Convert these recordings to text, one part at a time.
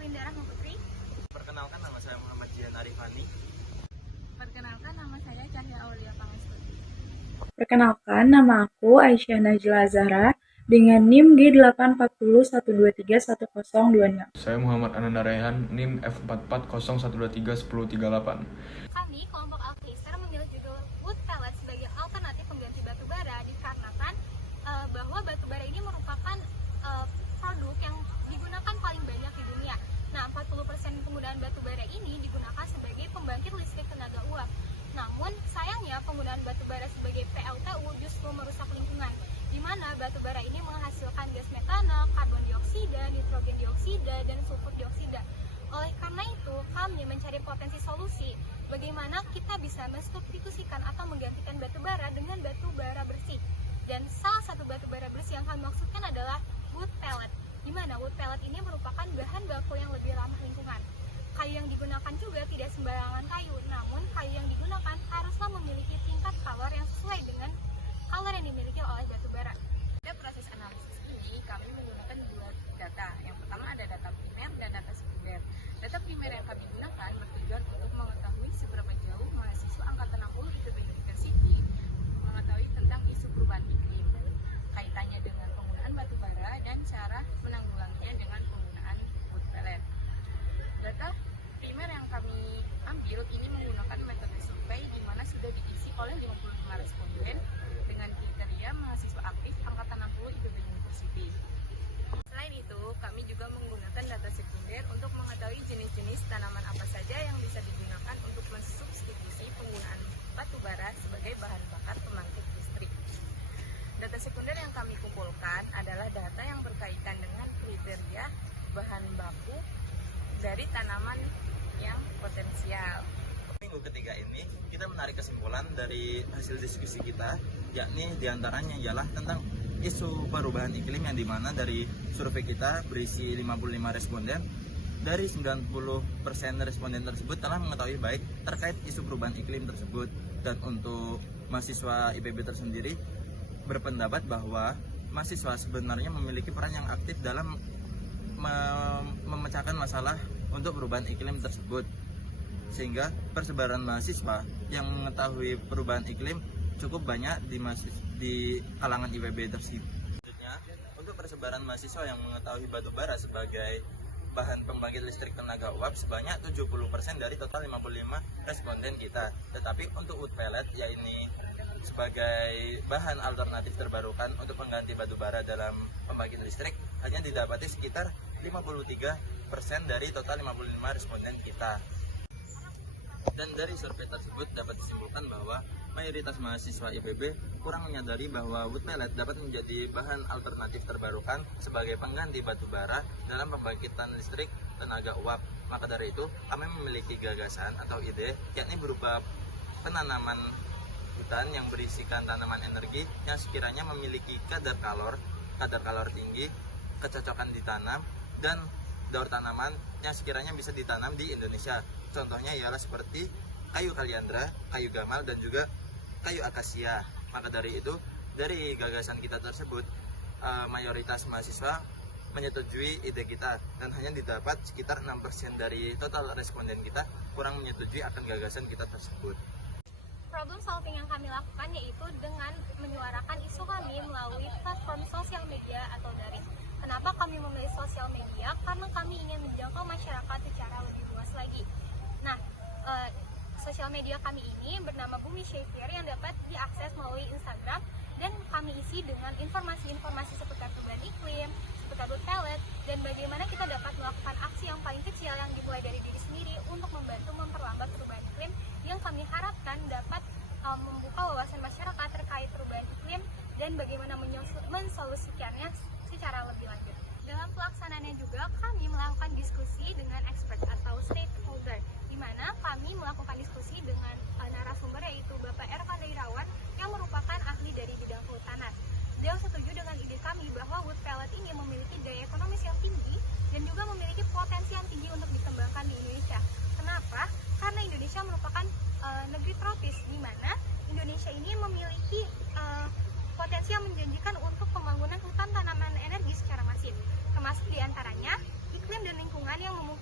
Winda Rahma Putri. Perkenalkan, nama saya Muhammad Jian Arifani. Perkenalkan, nama saya Cahya Aulia Pangestuti. Perkenalkan, nama aku Aisyah Najla Zahra dengan NIM G84012311026. Saya Muhammad Ananda Rehan, NIM F4401231038. Kami, kelompok Alklister, memilih judul wood pellet sebagai alternatif pengganti batu bara dikarenakan bahwa batu bara ini merupakan produk yang digunakan paling banyak di dunia. Nah, 40% penggunaan batu bara ini digunakan sebagai pembangkit listrik tenaga uap. Namun, sayangnya penggunaan batu bara sebagai PLTU justru merusak lingkungan, di mana batu bara ini menghasilkan gas metana, karbon dioksida, nitrogen dioksida, dan sulfur dioksida. Oleh karena itu, kami mencari potensi solusi bagaimana kita bisa mensubstitusikan atau menggantikan batu bara dengan batu bara bersih. Dan salah satu batu bara bersih yang kami maksudkan adalah wood pellet, di mana wood pellet ini merupakan bahan baku yang lebih ramah lingkungan. Kayu yang digunakan juga tidak sembarangan kayu, namun kayu yang digunakan haruslah memiliki tingkat kalor yang sesuai dengan kalor yang dimiliki oleh batu bara. Pada proses analisis ini, kami menggunakan dua data. Yang pertama ada data primer dan data sekunder. Data primer yang kami gunakan bertujuan untuk mengetahui seberapa jauh mahasiswa angkatan 60 IPB University mengetahui tentang isu perubahan iklim, kaitannya dengan penggunaan batu bara dan cara menanggulanginya dengan penggunaan wood pellet. Data primer yang kami ambil ini menggunakan metode survei di mana sudah diisi oleh 55 responden dengan kriteria mahasiswa aktif angkatan 60 IPB University. Selain itu, kami juga menggunakan data sekunder untuk mengetahui jenis-jenis tanaman apa saja yang bisa digunakan untuk mensubstitusi penggunaan batu bara sebagai bahan bakar pembangkit listrik. Data sekunder yang kami kumpulkan adalah data yang berkaitan dengan kriteria bahan baku dari tanaman yang potensial. Minggu ketiga ini kita menarik kesimpulan dari hasil diskusi kita, yakni diantaranya ialah tentang isu perubahan iklim, yang dimana dari survei kita berisi 55 responden. Dari 90% responden tersebut telah mengetahui baik terkait isu perubahan iklim tersebut. Dan untuk mahasiswa IPB tersendiri berpendapat bahwa mahasiswa sebenarnya memiliki peran yang aktif dalam memecahkan masalah untuk perubahan iklim tersebut, sehingga persebaran mahasiswa yang mengetahui perubahan iklim cukup banyak di kalangan IPB tersebut. Selanjutnya, untuk persebaran mahasiswa yang mengetahui batu bara sebagai bahan pembangkit listrik tenaga uap sebanyak 70% dari total 55 responden kita. Tetapi untuk wood pellet, yaitu sebagai bahan alternatif terbarukan untuk pengganti batu bara dalam pembangkit listrik, hanya didapati sekitar 53% dari total 55 responden kita. Dan dari survei tersebut dapat disimpulkan bahwa mayoritas mahasiswa IPB kurang menyadari bahwa wood pellet dapat menjadi bahan alternatif terbarukan sebagai pengganti batu bara dalam pembangkitan listrik tenaga uap. Maka dari itu, kami memiliki gagasan atau ide, yakni berupa penanaman hutan yang berisikan tanaman energi yang sekiranya memiliki kadar kalor tinggi, kecocokan ditanam, dan daur tanaman yang sekiranya bisa ditanam di Indonesia. Contohnya ialah seperti kayu kaliandra, kayu gamal, dan juga kayu akasia. Maka dari itu, dari gagasan kita tersebut, mayoritas mahasiswa menyetujui ide kita, dan hanya didapat sekitar 6% dari total responden kita kurang menyetujui akan gagasan kita tersebut. Problem solving yang kami lakukan yaitu dengan menyuarakan isu kami melalui platform sosial media atau daring. Kenapa kami memilih sosial media? Karena kami ingin menjangkau masyarakat secara lebih luas lagi. Nah, sosial media kami ini bernama Bumi Shafir yang dapat diakses melalui Instagram, dan kami isi dengan informasi-informasi seputar perubahan iklim, seputar wood pellet, dan bagaimana kita dapat melakukan aksi yang paling kecil yang dimulai dari diri sendiri untuk membantu memperlambat perubahan iklim yang kami harapkan dapat membuka wawasan masyarakat terkait perubahan iklim dan bagaimana mensolusikannya secara lebih lanjut. Dalam pelaksanaannya juga kami melakukan diskusi dengan expert atau stakeholder, di mana kami melakukan diskusi dengan narasumber yaitu Bapak Ervan Irawan yang merupakan ahli dari bidang kehutanan. Beliau setuju dengan ide kami bahwa wood pellet ini memiliki daya ekonomis yang tinggi dan juga memiliki potensi yang tinggi untuk dikembangkan di Indonesia. Kenapa? Karena Indonesia merupakan negeri tropis, di mana Indonesia ini memiliki potensi yang menjanjikan untuk pembangunan hutan tanaman energi secara masif, termasuk diantaranya iklim dan lingkungan yang memungkinkan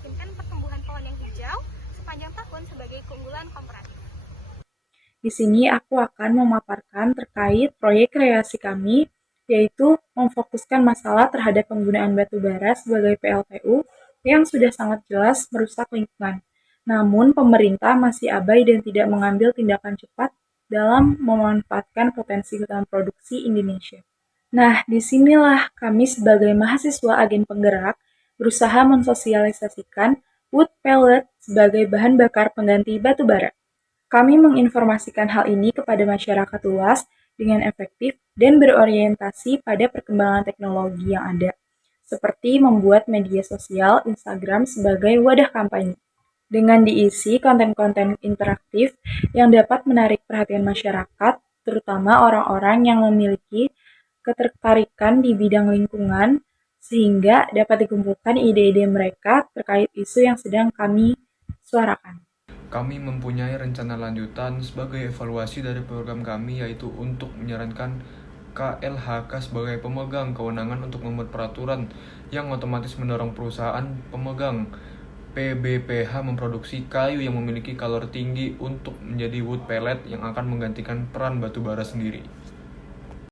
Di sini aku akan memaparkan terkait proyek kreasi kami, yaitu memfokuskan masalah terhadap penggunaan batu bara sebagai PLTU yang sudah sangat jelas merusak lingkungan. Namun, pemerintah masih abai dan tidak mengambil tindakan cepat dalam memanfaatkan potensi hutan produksi Indonesia. Nah, disinilah kami sebagai mahasiswa agen penggerak berusaha mensosialisasikan wood pellet sebagai bahan bakar pengganti batu bara. Kami menginformasikan hal ini kepada masyarakat luas dengan efektif dan berorientasi pada perkembangan teknologi yang ada, seperti membuat media sosial Instagram sebagai wadah kampanye, dengan diisi konten-konten interaktif yang dapat menarik perhatian masyarakat, terutama orang-orang yang memiliki ketertarikan di bidang lingkungan, sehingga dapat dikumpulkan ide-ide mereka terkait isu yang sedang kami suarakan. Kami mempunyai rencana lanjutan sebagai evaluasi dari program kami, yaitu untuk menyarankan KLHK sebagai pemegang kewenangan untuk membuat peraturan yang otomatis mendorong perusahaan pemegang PBPH memproduksi kayu yang memiliki kalori tinggi untuk menjadi wood pellet yang akan menggantikan peran batu bara sendiri.